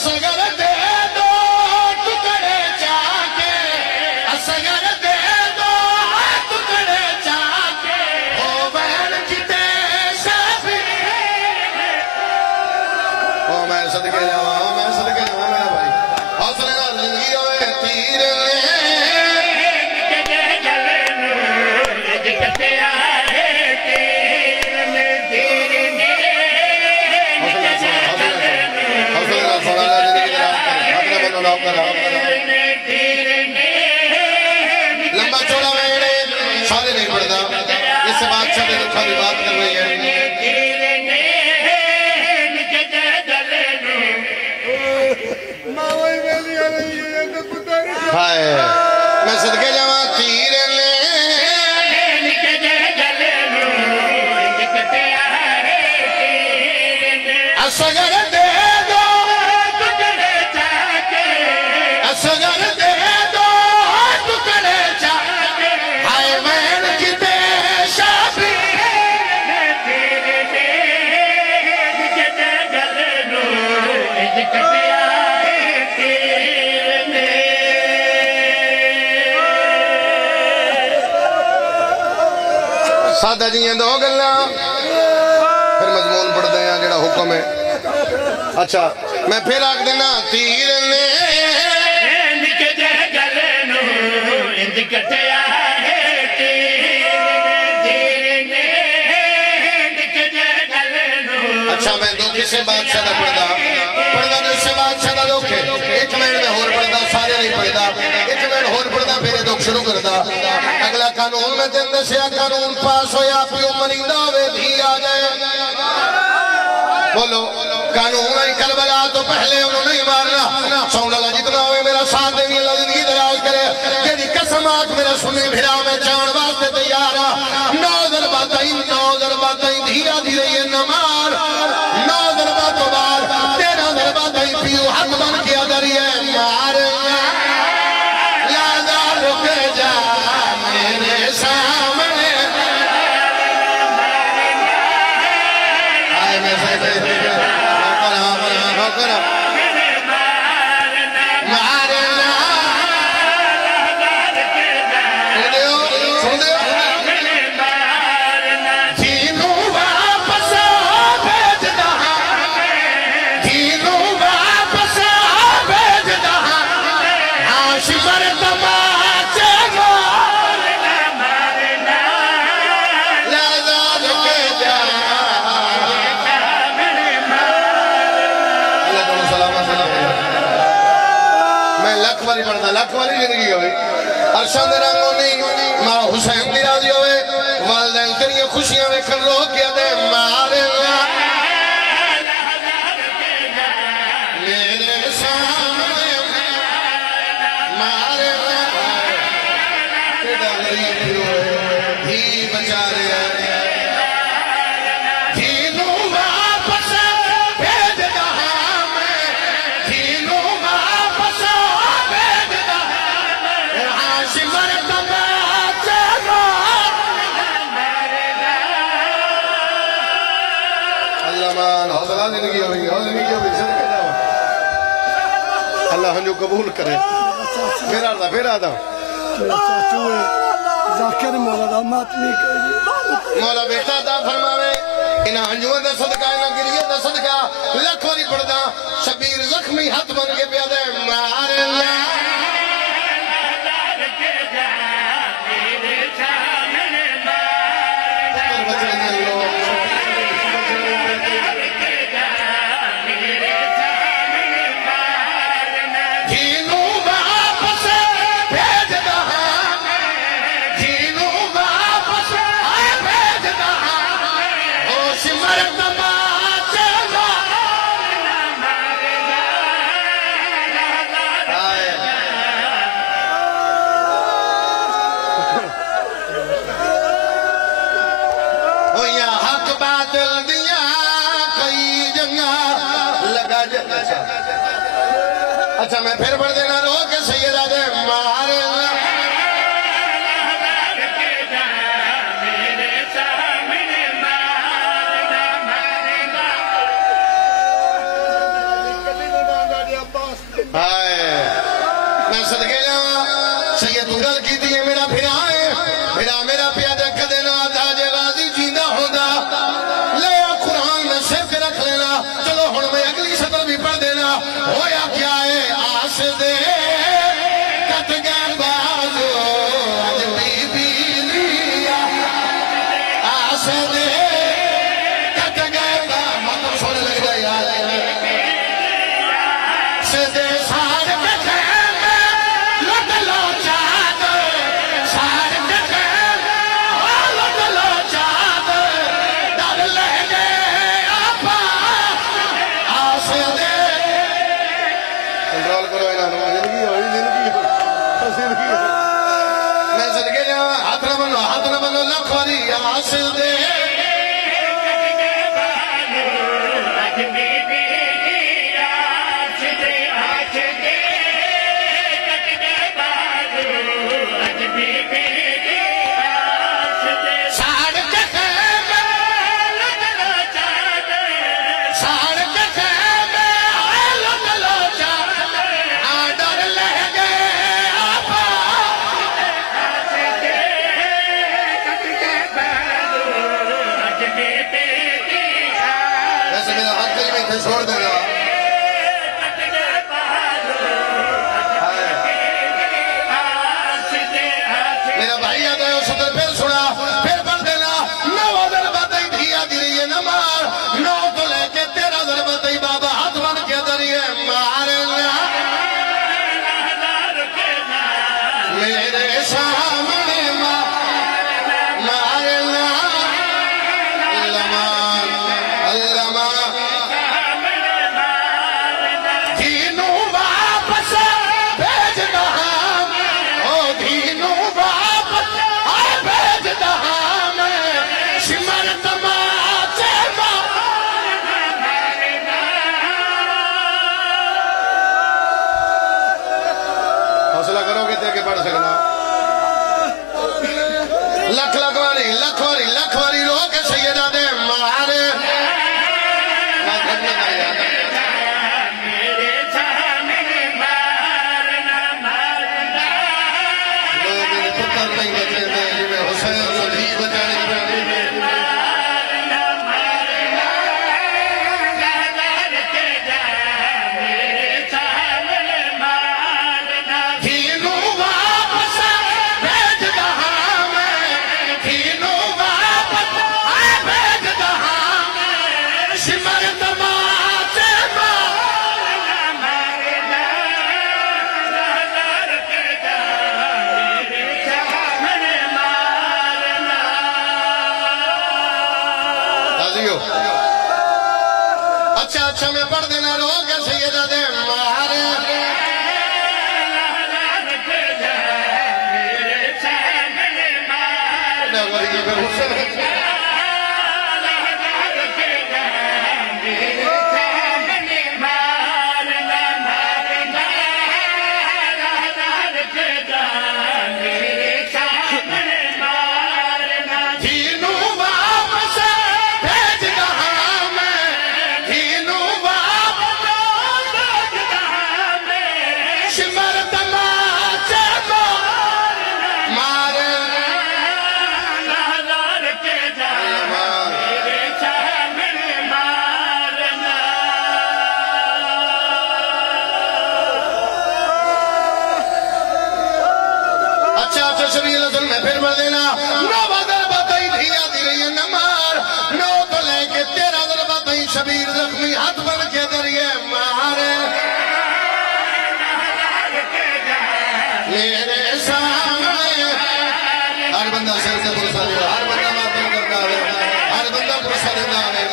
اصغر دے دو ٹکڑے چاکے اصغر دے دو ٹکڑے چاکے او بہن کتے شافی او میں صدقے جاواں میرا بھائی حوصلے نال زندگی ہوئے تیر لمبا چوڑا میرے سارے نہیں پڑھتا اس سے بات چھتے تو کھالی بات کر رہی ہے میں صدقے جاواں تیر لے اصغر دے دو ٹکڑے چاکے اصغر دے دو ٹکڑے چاکے ہائے بہن کتے شافی سادہ جی ہیں دو گلہ پھر مضمون پڑھ دیں جڑا حکم ہے اچھا میں پھر آکھ دینا تیر لے اچھا میں دو کسے بادشاہ دا پڑھدا جو اسے بادشاہ دا دکھ ہے ایک منٹ میں ہور پڑھدا سارے نہیں پڑھدا ایک منٹ ہور پڑھدا میرے دکھ شروع کردا اگلا قانون میں دن دسیا قانون پاس ہویا پیو منیندہ ہوئے دھی آ جائے بولو قانون ہے کربلا تو پہلے انہوں نہیں مارنا سون اللہ جتنا ہوئے میرا ساتھ دیں اللہ زندگی دراز کرے جیدی قسم آکھ میرا سنی بھیرا میں جان واسطے تیارا نو ضرباتیں دھیرہ دھیرے یہ نمار نو ضرباتوں بار 13 ضرباتیں پیو حق بن کیا دریئے مار لازا رک جا میرے سامنے آئے میں سے لکھ والی زندگی ہوئے ارشاد رنگوں نہیں ماں حسین دی راضی ہوئے والدین تیری خوشیاں میں کھر رو کیا دے مارے میرے سامنے مارے دھی بچا رہے ہیں اللہ ہنجو قبول کرے پھر آدھا ذاکر مولا دا ماتمی کری مولا بیٹا دا فرماوے انہا ہنجوہ دا صدقہ انہا گریہ دا صدقہ لکھوں نہیں پڑھ دا شبیر زخمی ہاتھ بن کے پیادے مار اللہ اچھا میں پھر پڑھ دینا رو کہ سیدہ دے مار اللہ میں صدقے جاواں سید تو گل کیتی ہے میرا پھرا ہے پھرا میرا پیادہ کدے نہ تاج غازی جیندا ہوندا لے قرآن میں سر کے رکھ لینا چلو ہن میں اگلی سطر بھی پڑھ دینا ہویا کیا ہے آس دے کٹ گئے بازو اج بی بی لیا آس دے کٹ گئے مطلب سونے لگ جائے یار سدے سار کے خیمے لٹ لو چادر سار کے خیمے لٹ لو چادر ڈر لے گئے آپا آس دے کنٹرول کرو انہوں زندگی ہوئی میں صدقے جاواں ہاتھ نہ بنو لکھ واری آس دے چھوڑ دے گا میرا بھائی آتا ہے سطر پھر سنا پھر پڑھ دینا 9 ضربتیں دھیا دی رہی ہے نہ مار 9 تو لے کے 13 ضربتیں بابا ہاتھ بن کے دریئے مارنا میرے سامنے مارنا لمان حوصلہ کرو گے تے کہ پڑھ سکنا لکھ واری رو کے سیدہ دے مارے میرے سامنے مارنا میرے پتر نہیں بچے میں جی حسین صدی بچانے اچھا میں پڑھ دینا رو کے سیدہ دے مارے ڈگوری پہ حسین شبیر رسول میں پھر مر دینا 9 ضربتیں دھیا دی رہی ہے نہ مار 9 تو لے کے 13 ضربتیں شبیر زخمی ہاتھ بن کے دریئے مارے میرے سامنے ہر بندہ سر سے پرسا دیا ہر بندہ ماتم کرتا ہے ہر بندہ پرسا دیتا ہے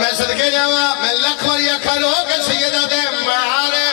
میں صدقے جاواں میں لکھ واری اکھا رو کے سیدہ دے مارے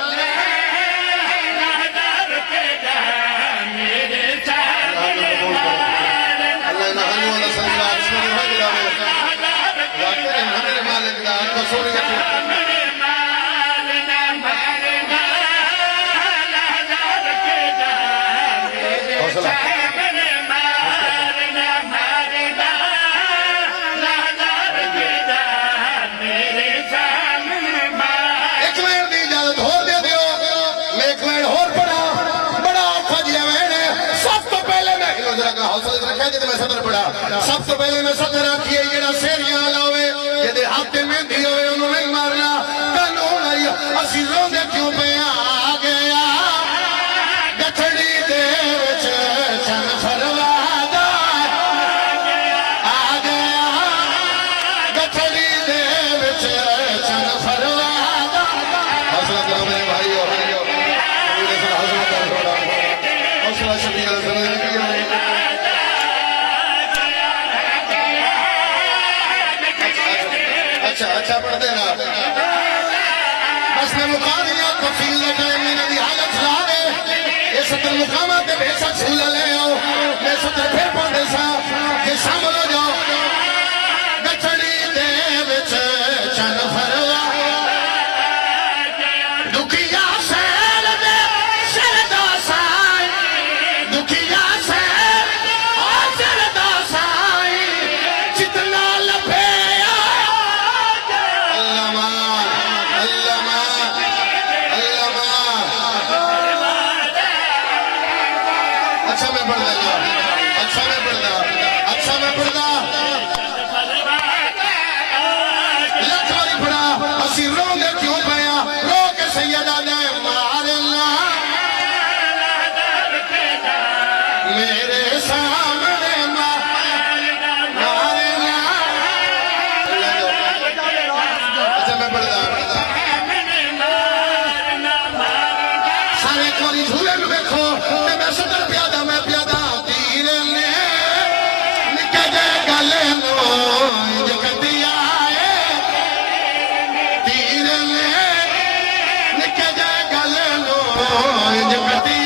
سب تو پہلے میں صدر رکھیے جڑا سیریاں لاوے جدے ہاتھ میں دی ہوئے انہوں نہیں مارنا قانون آئی اسی روندے کیوں پہ آ گیا گٹھڑی دے وچ چن فروادا آ گیا گٹھڑی دے وچ چن فروادا حوصلہ کرو میرے بھائیو حوصلہ کرو تھوڑا حوصلہ شبیر اچھا پڑھ دینا بس میں مقامیاں کفیل دا ٹائم میں ندی حالت لا رہے یہ ستر مقامات دے بے شک سولا لے آؤ میں ستر پھر پڑھ دے سا کہ شامل ہو جاؤ گٹھڑی دے وچ چن فروا دکھیا سیل دے شردا سائی دکھیا سیل شردا سائی جتنا لپے اچھا میں پڑھ دینا اچھا میں پڑھنا لکھ باری پڑھا اسی رو گے کیوں پیا رو کے سیدہ دے مارنا میرے سامنے مارنا اچھا میں پڑھنا سارے ایک باری جھولے میں دیکھو میں صدر پیادہ میں پیادہ تیر نے نکے جے گلے نو جگتی آئے تیر نے نکے جے گلے نو جگتی